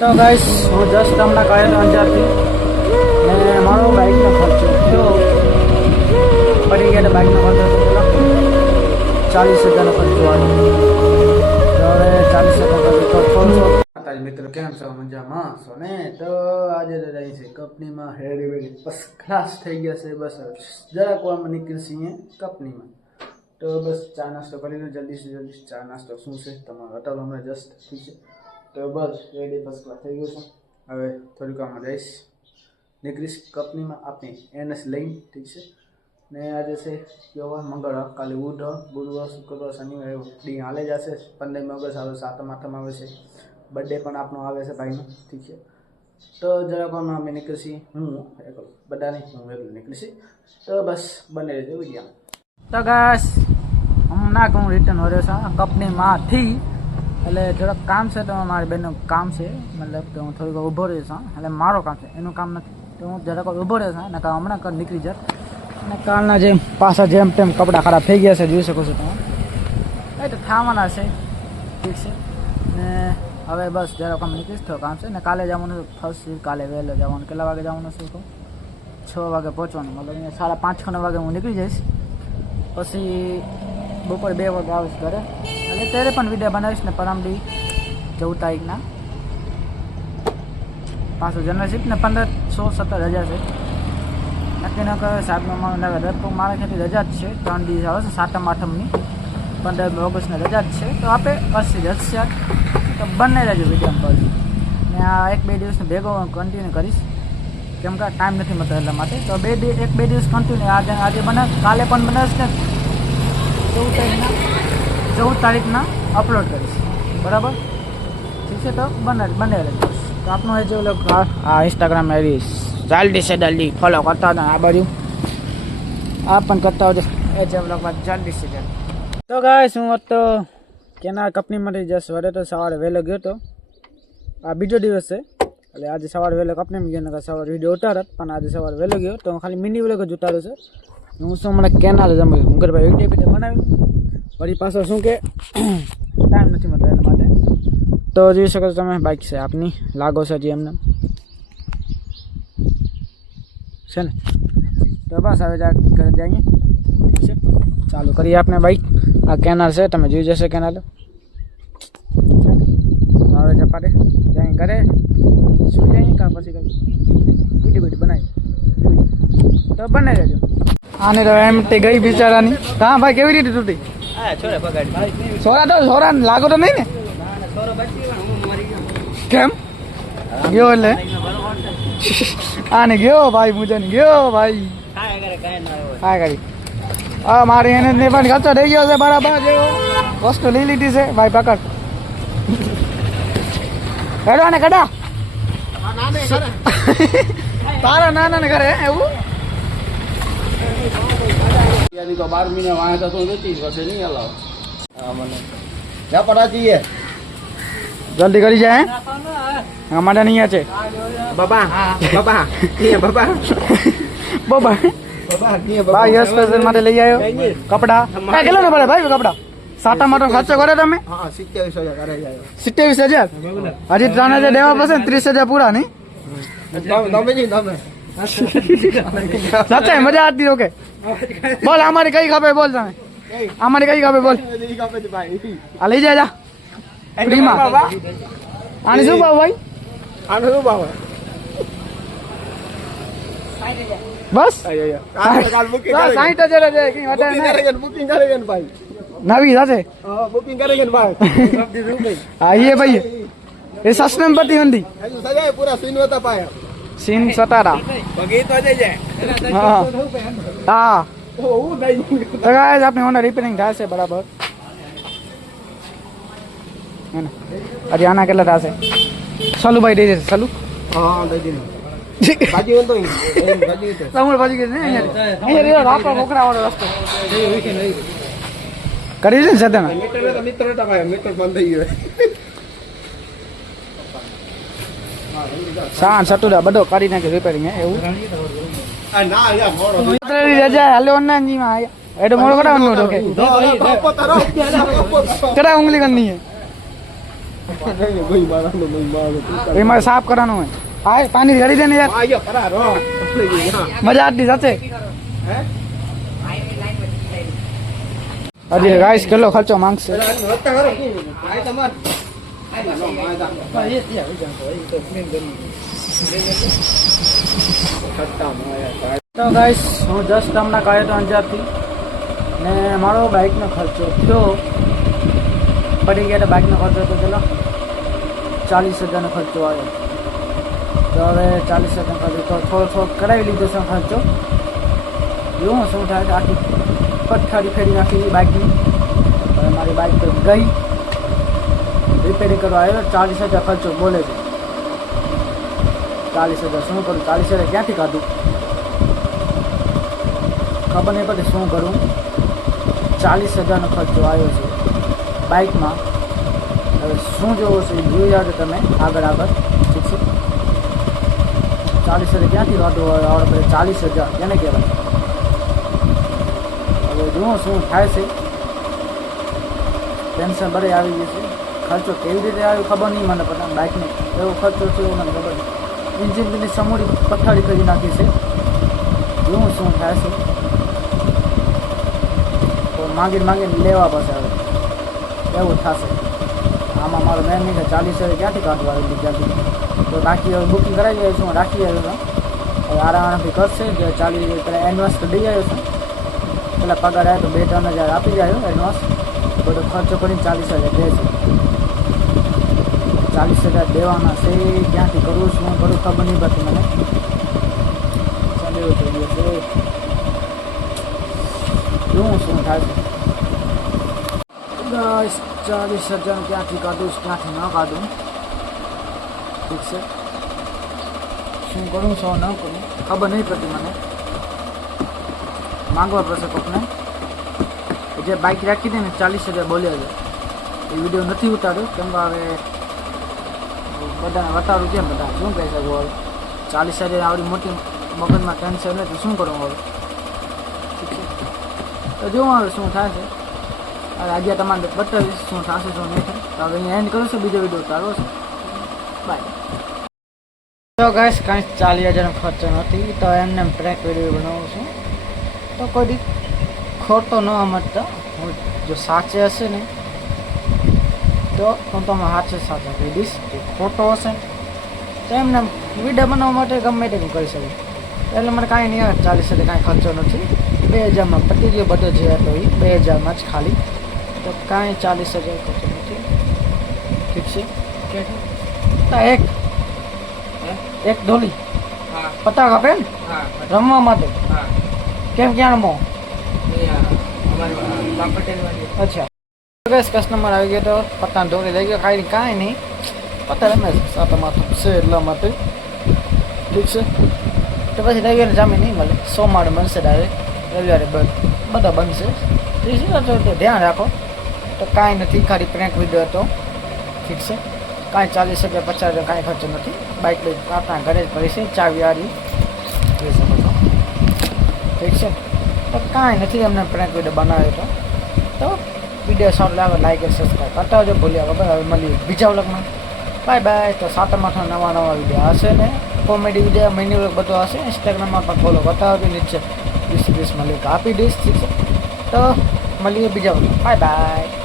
તો ગાઈસ હું જસ્ટ હમણાં કહેતો અંજારથી ને મારો બાઇકનો ખર્ચો થયો પડી ગયા બાઇકનો ખર્ચો તો પેલા ચાલીસ હજારનો ખર્ચો આવ્યો તો હવે ચાલીસ હજાર ખર્ચો તો થોડો માતાજી મિત્રો કેમ છો મજામાં છો ને તો આજે તો જાય છે કંપનીમાં હેડી વેડી બસ ક્લાસ થઈ ગયા છે બસ જરાક વારમાં નીકળશીએ કંપનીમાં તો બસ ચા નાસ્તો કરી લો જલ્દીથી જલ્દી ચા નાસ્તો શું છે તમારો હોટલ હમણાં જસ્ટ ઠીક છે તો બસ રેડી ફર્સ્ટ ક્લાસ થઈ ગયું છે. હવે થોડીક વારમાં જઈશ નીકળીશ કંપનીમાં આપણી એનએસ લઈને, ઠીક છે? ને આજે છે કેવા મંગળવાર કાલે બુધ ગુરુવાર, શુક્રવાર, શનિવાર ડી હાલે જ જશે પંદરમી ઓગસ્ટ આવે સાતમ આઠમ આવે છે. બર્થડે પણ આપણો આવે છે ભાઈનો, ઠીક છે? તો જરાક પણ અમે નીકળશી. હું એકલો બધા હું એકલો નીકળીશી. તો બસ, બંને રહેજો વિડીયા તો ગાસ હમણાં હું રિટર્ન વર્યો છું કંપનીમાંથી એટલે થોડાક કામ છે તો મારી બેનનું કામ છે. મતલબ કે હું થોડીક ઊભો રહ્યો છું એટલે મારો કામ છે, એનું કામ નથી. તો હું જરાક ઊભો રહ્યો છું અને કામ હમણાં કર નીકળી જાત અને કાલના જેમ પાછા જેમ તેમ કપડાં ખરાબ થઈ ગયા છે, જોઈ શકો છો તમે. એ તો થવાના છે. ઠીક છે. ને હવે બસ જરાક આમ નીકળીશ તો કામ છે. ને કાલે જવાનું ફર્સ્ટ કાલે વહેલો જવાનું. કેટલા વાગે જવાનું છે તો? છ વાગે પહોંચવાનું. મતલબ સાડા પાંચ, છ વાગે હું નીકળી જઈશ. પછી બપોર બે વાગે આવીશ ઘરે. અને ત્યારે પણ વીડિયો બનાવીશ ને પરમડી ચૌદ તારીખના પાછું જનરલશીપ ને પંદર સો સત્તર હજાર છે. નક્કી ન કરે સાહેબનો મારો રજપૂત મારા ખ્યાલથી રજા જ છે. ત્રણ દિવસ આવે છે, સાતમ, આઠમની. પંદર ઓગસ્ટની રજા જ છે. તો આપે અસી જશે તો બંને રજૂ વીડિયો પર ને આ એક બે દિવસને ભેગો કન્ટિન્યુ કરીશ. કેમ કે ટાઈમ નથી મળતો એટલા માટે. તો બે એક બે દિવસ કન્ટિન્યુ આજે આજે બને કાલે પણ બનાવીશ ને ચૌદ તારીખના. ચૌદ તારીખના અપલોડ કરીશ. બરાબર? ઠીક છે તો? બને બને રહેજો તો આપનું એ જે ઓલો આ ઇન્સ્ટાગ્રામ આવી જલ્દી છે જલ્દી ફોલો કરતા હતા આ બાજુ. આ પણ કરતા હોય એ જે બ્લોગ જલ્દી છે જલ્દી. તો ગાય હું હતો કેનાર કંપનીમાંથી જસ્ટ વડે તો સવારે વહેલો ગયો હતો આ બીજો દિવસ છે. એટલે આજે સવારે વહેલો કંપનીમાં ગયો સવારે વીડિયો ઉતારત, પણ આજે સવારે વહેલો ગયો તો ખાલી મિની વ્લોગ જ ઉતાર્યો છે. હું શું મને કેનાલ જ અમે હુંગરભાઈ વીડિયો વીડિયો બનાવ્યું વળી પાછો શું કે? ટાઈમ નથી મળતો એના માટે. તો જોઈ શકો છો તમે બાઇક છે આપની. લાગો છે હજી એમને. છે ને? તો બસ હવે જા ઘરે જઈએ. ઠીક છે? ચાલુ કરીએ આપણે બાઇક આ કેનાલ છે, તમે જોઈ જશે કેનાલ. હવે ચપાટે જઈ ઘરે. શું જઈએ? કાં પછી કઈ? બીડી બીડી બનાવી તો બને રહેજો આને તો એમ તે ગઈ બિચારાની. હા ભાઈ કેવી રીતે તૂટી? સોરા તો સોરા લાગો તો નહીં ને? કેમ? ગયો એટલે? આને ગયો ભાઈ મુજન ગયો ભાઈ. હા ગાડી. હા મારી એને ને પણ ખર્ચો થઈ ગયો છે બરાબર જેવો. વસ્તુ લઈ લીધી છે ભાઈ પકડ. હેડો ને કડા. તારા નાના ને ઘરે એવું? યારી તો બાર મહિને વાંહે તો જતી જ નહીં હલાવ મને. ક્યાં પડા જઈએ. જલ્દી કરી જાય અમારે નહીં છે. બાબા બાબા બાબા. બાબા. બાબા યસ સ્પેશિયલ માટે લઈ આવ્યો. કપડા. કેટલો ને પડે ભાઈ કપડા? સાટા માટો ખર્ચો કરે તમે? સિત્યાવીસ હજાર હજી ત્રણ હજાર દેવા પડશે ત્રીસ હજાર પૂરા નહીં? તમે. सच्चा है मज़ा आती रोके बोल हमारे कई खापे बोल समय हमारे कई खापे बोल। अली जा जा। प्रीमा। भाई। बस। जरा जाए कि ना बुकिंग करेंगे। भाई। नवी जाते बुकिंग करेंगे भाई। आइए भाई। ये सस्टेन पति बंदी सजा पूरा सीन होता पाया। सीन सतारा begitu aja ya ah ah oh udah आपने होना रिपेयरिंग था से बराबर है ना हरियाणा के लड़ा से सलू भाई दे दे सलू हाँ दे दे भाजी तो बाजी तो समूह भाजी के नहीं यार ये रे रात का बोकरा वाला रास्ता नहीं हुई के नहीं करी से सदन मित्र तो मित्र टका मित्र बंद ही है સાન સટુડા બધો કરી નાખે રિપેરિંગ હે એવું રજા હાલે ઓનલાઈન જી માં એડો મોડો કડા નો કે ઉંગલી કરની હે ભાઈ મારા ભાઈ મારો એ મારે સાફ કરવાનું હોય હા પાણી ઘડી દે ને યાર આયો મજા આટલી સાથે હજી ગાઈસ કેટલો ખર્ચો માંગશે કરો આય તમાર આય નો માયદા એ ત્યાં આવી જાતો એ તો મેન ગમી ખટ્ટા મોયા તો ગાઈસ હું જસ્ટ હમણાં કાઢ્યો તો અંજારથી. ને મારો બાઇકનો ખર્ચો થયો. પડી ગયા બાઇકનો ખર્ચો તો ચલો. ચાલીસ હજારનો ખર્ચો આવ્યો. તો હવે ચાલીસ હજારનો ખર્ચો તો થોડો થોડો કરાવી લીધો છે ખર્ચો. એવું શું થાય આખી પથ્થરી ફેરી નાખી બાઇકની મારી બાઇક તો ગઈ. રિપેરિંગ કરવા આવ્યો ચાલીસ હજાર ખર્ચો, બોલે છે. ચાલીસ હજાર શું કરું? ચાલીસ હજાર ક્યાંથી કાઢું? ખબર નહીં પડે શું કરું. ચાલીસ હજારનો ખર્ચો આવ્યો છે બાઇકમાં. હવે શું જોવો છે જોઈ આવજો તમે આગળ આગળ. ઠીક છે? ચાલીસ હજાર ક્યાંથી હોય આવડે પડે ચાલીસ હજાર. કેને કહેવાય. હવે જુઓ શું થાય છે. ટેન્શન ભરે આવી ગયું છે. ખર્ચો કેવી રીતે આવ્યો ખબર નહીં મને, પણ બાઇકને એવો ખર્ચો છે એવો મને ખબર નહીં. ઇન્જિન બીજી સમૂરી પથારી કરી નાખી છે. જોઉં શું થાય છે? તો માંગીને માંગીને લેવા પાસે આવે એવું થશે. આમાં મારો મેન નહીં કે ચાલીસ હજાર ક્યાંથી કાઢવા આવી બીજાથી તો રાખી હવે બુકિંગ કરાવી આવ્યો છું, રાખી આવ્યો છું. હવે આરામથી કરશે કે ચાલીસ પેલા એડવાન્સ તો દઈ આવ્યો છું. પેલા પગાર આવ્યો તો બે ત્રણ હજાર આપી જાય એડવાન્સ બધો ખર્ચો કરીને ચાલીસ હજાર દે છે. ચાલીસ હજાર દેવાના છે, ક્યાંથી કરવું શું કરું, ખબર નહીં પડતી મને. ચાલ એવું થઈ ગયું છે. જોઉં શું થાય છે? દસ ચાલીસ હજાર ક્યાંથી કાઢું, ક્યાંથી ન કાઢું? ઠીક છે. શું કરું, શું ન કરું, ખબર નહીં પડતી મને. માંગવા પડશે કોકને. જે બાઇક રાખી દે ને, ચાલીસ હજાર બોલ્યા છે. એ વીડિયો નથી ઉતાર્યો, કેમ કે હવે બધાને વતાડું કેમ બધા? શું કહી શકું હવે? ચાલીસ હજાર આવડી મોટી મગજમાં ટેન્શન નથી શું કરું હવે? તો જોવું હવે શું થાય છે. આજે તમારે બતાવીશ શું થશે, શું નહીં થાય. તો હવે અહીંયા એન્ડ કરું છું બીજો વીડિયો ચાલો છે. બાય તો ગાઈસ કાંઈ ચાલીસ હજારનો ખર્ચો નથી. તો એમને ટ્રેક વીડિયો બનાવું છું. તો કોઈ ખોટો ન સમજતા. જો સાચે હશે ને તો હું તમે હાથે સાથે કહી દઈશ જો ખોટો હશે. તો એમને વીડિયો બનાવવા માટે ગમે તેનું કરી શકું. એટલે મને કાંઈ નહીં આવે ચાલીસ હજાર કાંઈ ખર્ચો નથી. બે હજારમાં પતી ગયો બધો જે હતો એ બે હજારમાં જ ખાલી. તો કાંઈ ચાલીસ હજાર ખર્ચો નથી. ઠીક છે? એક એક હા. પતાક આપે ને હા. રમવા માટે? હા. કેમ ક્યાં રમો અચ્છા. બસ કસ્ટમર આવી ગયો તો પત્તા ઢોળી લઈ ગયો ખાઈ કાંઈ નહીં પત્તા એમ સાતમાં તો છે એટલા માટે ઠીક છે તો પછી રવિવારે જામી નહીં મળે સોમવારે મળશે ડાયરેક્ટ રવિવારે બંધ બનશે ઠીક છે તો ધ્યાન રાખો તો કાંઈ નથી ખાલી પ્રેન્ક વીડિયો હતો ઠીક છે કાંઈ ચાલીસ હજાર પચાસ હજાર કાંઈ ખર્ચો નથી બાઇક લઈ આપણા ઘરે જ પડી છે ચાવી આવી જોઈ ઠીક છે તો કાંઈ નથી એમને પ્રેન્ક વીડિયો બનાવ્યો હતો તો વીડિયો સારું લાગે લાઈક અને સબસ્ક્રાઈબ કરતા હોજો ભૂલ્યા વગર, હવે મળીએ બીજા વ્લોગમાં. બાય બાય તો સાતમ આઠમ નવા નવા વીડિયો હશે ને? કોમેડી વીડિયો મિની વ્લોગ બધો હશે. ઇન્સ્ટાગ્રામમાં પણ ફોલો કરતા હોજો. નીચે વીસ વીસમાં લિંક આપી દઈશ. તો મળીએ બીજા વ્લોગ બાય બાય